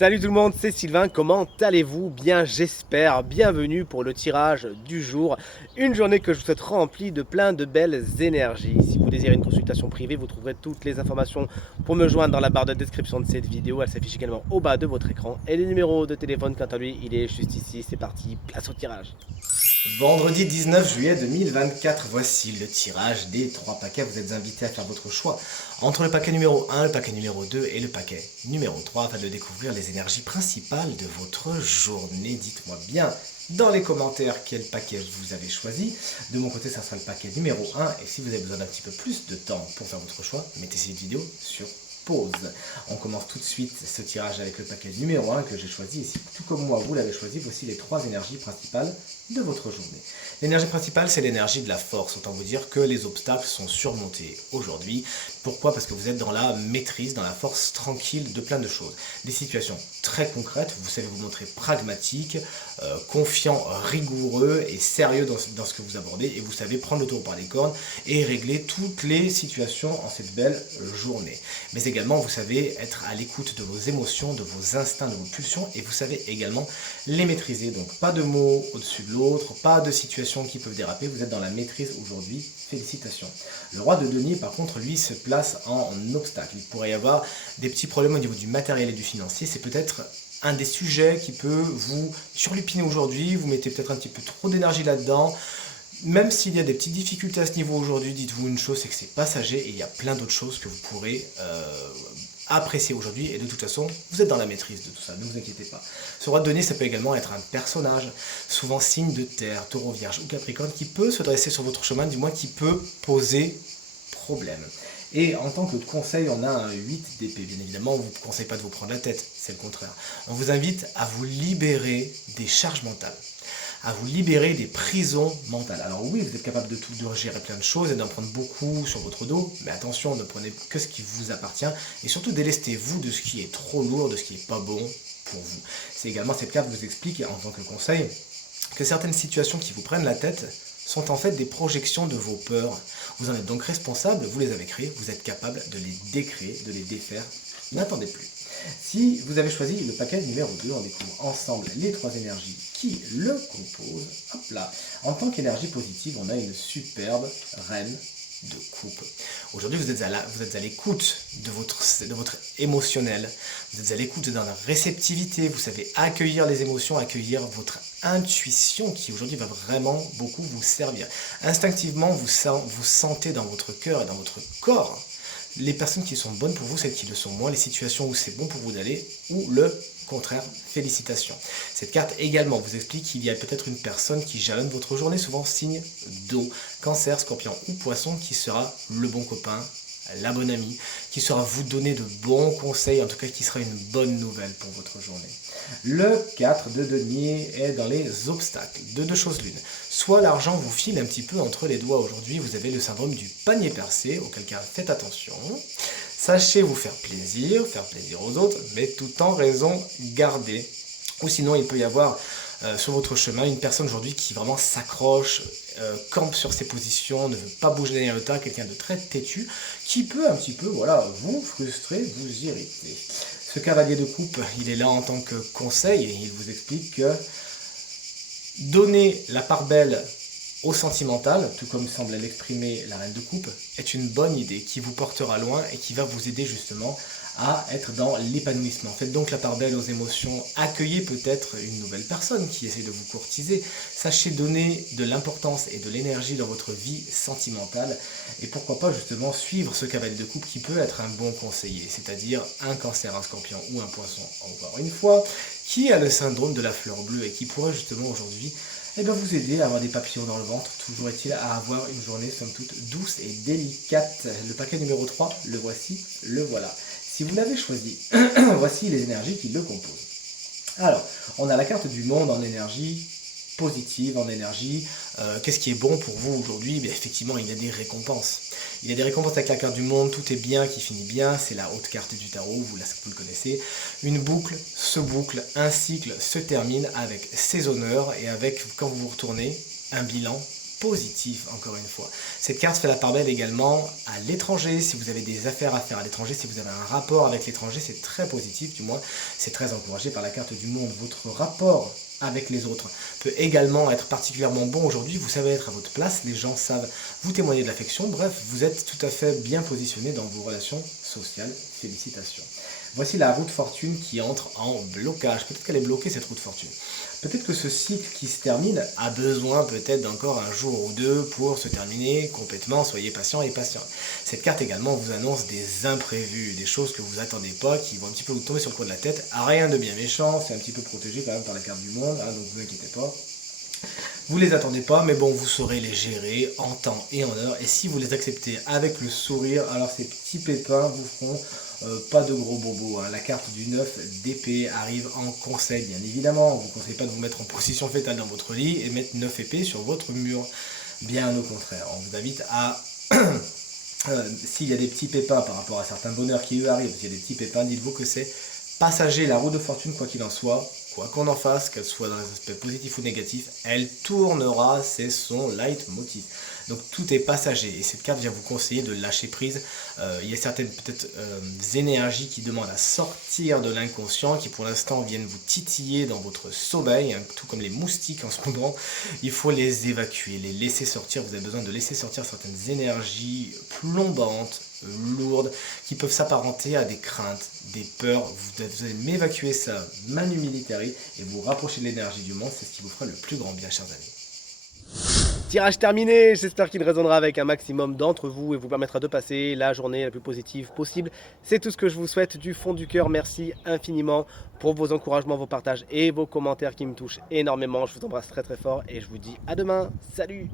Salut tout le monde, c'est Sylvain, comment allez-vous? Bien j'espère, bienvenue pour le tirage du jour, une journée que je vous souhaite remplie de plein de belles énergies. Si vous désirez une consultation privée, vous trouverez toutes les informations pour me joindre dans la barre de description de cette vidéo, elle s'affiche également au bas de votre écran. Et le numéro de téléphone quant à lui, il est juste ici, c'est parti, place au tirage. Vendredi 19 juillet 2024, voici le tirage des 3 paquets. Vous êtes invités à faire votre choix entre le paquet numéro 1, le paquet numéro 2 et le paquet numéro 3 afin de découvrir les énergies principales de votre journée. Dites-moi bien dans les commentaires quel paquet vous avez choisi. De mon côté, ça sera le paquet numéro 1 et si vous avez besoin d'un petit peu plus de temps pour faire votre choix, mettez cette vidéo sur pause. On commence tout de suite ce tirage avec le paquet numéro 1 que j'ai choisi. Et si tout comme moi vous l'avez choisi, voici les 3 énergies principales de votre journée. L'énergie principale, c'est l'énergie de la force. Autant vous dire que les obstacles sont surmontés aujourd'hui. Pourquoi? Parce que vous êtes dans la maîtrise, dans la force tranquille de plein de choses. Des situations très concrètes, vous savez vous montrer pragmatique, confiant, rigoureux et sérieux dans ce que vous abordez. Et vous savez prendre le taureau par les cornes et régler toutes les situations en cette belle journée. Mais également, vous savez être à l'écoute de vos émotions, de vos instincts, de vos pulsions. Et vous savez également les maîtriser. Donc pas de mots au-dessus de l'autre, pas de situations qui peuvent déraper, vous êtes dans la maîtrise aujourd'hui, félicitations. Le roi de denier par contre lui se place en obstacle, il pourrait y avoir des petits problèmes au niveau du matériel et du financier, c'est peut-être un des sujets qui peut vous surlupiner aujourd'hui, vous mettez peut-être un petit peu trop d'énergie là-dedans. Même s'il y a des petites difficultés à ce niveau aujourd'hui, dites-vous une chose, c'est que c'est passager et il y a plein d'autres choses que vous pourrez apprécier aujourd'hui. Et de toute façon, vous êtes dans la maîtrise de tout ça, ne vous inquiétez pas. Ce roi de denier, ça peut également être un personnage, souvent signe de terre, taureau, vierge ou capricorne, qui peut se dresser sur votre chemin, du moins qui peut poser problème. Et en tant que conseil, on a un 8 d'épée. Bien évidemment, on ne vous conseille pas de vous prendre la tête, c'est le contraire. On vous invite à vous libérer des charges mentales, à vous libérer des prisons mentales. Alors oui, vous êtes capable de gérer plein de choses et d'en prendre beaucoup sur votre dos, mais attention, ne prenez que ce qui vous appartient et surtout délestez-vous de ce qui est trop lourd, de ce qui n'est pas bon pour vous. C'est également cette carte vous explique en tant que conseil que certaines situations qui vous prennent la tête sont en fait des projections de vos peurs. Vous en êtes donc responsable, vous les avez créées, vous êtes capable de les décréer, de les défaire. N'attendez plus. Si vous avez choisi le paquet numéro 2, on découvre ensemble les 3 énergies qui le composent. Hop là. En tant qu'énergie positive, on a une superbe reine de coupe. Aujourd'hui, vous êtes à l'écoute de votre émotionnel, vous êtes à l'écoute dans la réceptivité, vous savez accueillir les émotions, accueillir votre intuition qui aujourd'hui va vraiment beaucoup vous servir. Instinctivement, vous sentez dans votre cœur et dans votre corps les personnes qui sont bonnes pour vous, celles qui le sont moins, les situations où c'est bon pour vous d'aller, ou le contraire, félicitations. Cette carte également vous explique qu'il y a peut-être une personne qui jalonne votre journée, souvent signe d'eau, cancer, scorpion ou poisson, qui sera le bon copain, la bonne amie, qui saura vous donner de bons conseils, en tout cas qui sera une bonne nouvelle pour votre journée. Le 4 de denier est dans les obstacles, de deux choses l'une. Soit l'argent vous file un petit peu entre les doigts aujourd'hui, vous avez le syndrome du panier percé, auquel cas faites attention. Sachez vous faire plaisir aux autres, mais tout en raison gardée. Ou sinon il peut y avoir sur votre chemin une personne aujourd'hui qui vraiment s'accroche, campe sur ses positions, ne veut pas bouger d'un iota, quelqu'un de très têtu, qui peut un petit peu voilà, vous frustrer, vous irriter. Ce cavalier de coupe, il est là en tant que conseil et il vous explique que donner la part belle au sentimental, tout comme semble l'exprimer la reine de coupe, est une bonne idée qui vous portera loin et qui va vous aider justement à être dans l'épanouissement. Faites donc la part belle aux émotions, accueillez peut-être une nouvelle personne qui essaie de vous courtiser, sachez donner de l'importance et de l'énergie dans votre vie sentimentale et pourquoi pas justement suivre ce cavalier de coupe qui peut être un bon conseiller, c'est-à-dire un cancer, un scorpion ou un poisson, encore une fois, qui a le syndrome de la fleur bleue et qui pourrait justement aujourd'hui vous aider à avoir des papillons dans le ventre. Toujours est-il à avoir une journée somme toute douce et délicate. Le paquet numéro 3, le voici, le voilà. Si vous l'avez choisi, voici les énergies qui le composent. Alors, on a la carte du monde en énergie positive, en énergie. Qu'est-ce qui est bon pour vous aujourd'hui? Effectivement, il y a des récompenses. Il y a des récompenses avec la carte du monde, tout est bien, qui finit bien, c'est la haute carte du tarot, vous le connaissez. Une boucle se boucle, un cycle se termine avec ses honneurs et avec, quand vous vous retournez, un bilan positif, encore une fois. Cette carte fait la part belle également à l'étranger, si vous avez des affaires à faire à l'étranger, si vous avez un rapport avec l'étranger, c'est très positif, du moins, c'est très encouragé par la carte du monde. Votre rapport avec les autres peut également être particulièrement bon aujourd'hui, vous savez être à votre place, les gens savent vous témoigner de l'affection, bref, vous êtes tout à fait bien positionné dans vos relations sociales, félicitations. Voici la roue de fortune qui entre en blocage, peut-être qu'elle est bloquée cette roue de fortune. Peut-être que ce cycle qui se termine a besoin peut-être d'encore un jour ou deux pour se terminer complètement, soyez patient et patient. Cette carte également vous annonce des imprévus, des choses que vous attendez pas, qui vont un petit peu vous tomber sur le coin de la tête. Rien de bien méchant, c'est un petit peu protégé quand même par la carte du monde, hein, donc vous inquiétez pas. Vous les attendez pas, mais bon, vous saurez les gérer en temps et en heure. Et si vous les acceptez avec le sourire, alors ces petits pépins vous feront pas de gros bobos. Hein. La carte du 9 d'épée arrive en conseil, bien évidemment. On ne vous conseille pas de vous mettre en position fétale dans votre lit et mettre 9 épées sur votre mur. Bien au contraire, on vous invite à... s'il y a des petits pépins par rapport à certains bonheurs qui eux arrivent, s'il y a des petits pépins, dites-vous que c'est passager, la roue de fortune, quoi qu'il en soit. Quoi qu'on en fasse, qu'elle soit dans les aspects positifs ou négatifs, elle tournera, c'est son leitmotiv. Donc tout est passager et cette carte vient vous conseiller de lâcher prise. Il y a certaines peut-être énergies qui demandent à sortir de l'inconscient, qui pour l'instant viennent vous titiller dans votre sommeil, hein, tout comme les moustiques en ce moment. Il faut les évacuer, les laisser sortir. Vous avez besoin de laisser sortir certaines énergies plombantes, lourdes, qui peuvent s'apparenter à des craintes, des peurs. Vous allez m'évacuer ça, manu militari, et vous rapprocher de l'énergie du monde. C'est ce qui vous fera le plus grand bien, chers amis. Tirage terminé, j'espère qu'il résonnera avec un maximum d'entre vous et vous permettra de passer la journée la plus positive possible. C'est tout ce que je vous souhaite du fond du cœur. Merci infiniment pour vos encouragements, vos partages et vos commentaires qui me touchent énormément. Je vous embrasse très très fort et je vous dis à demain. Salut!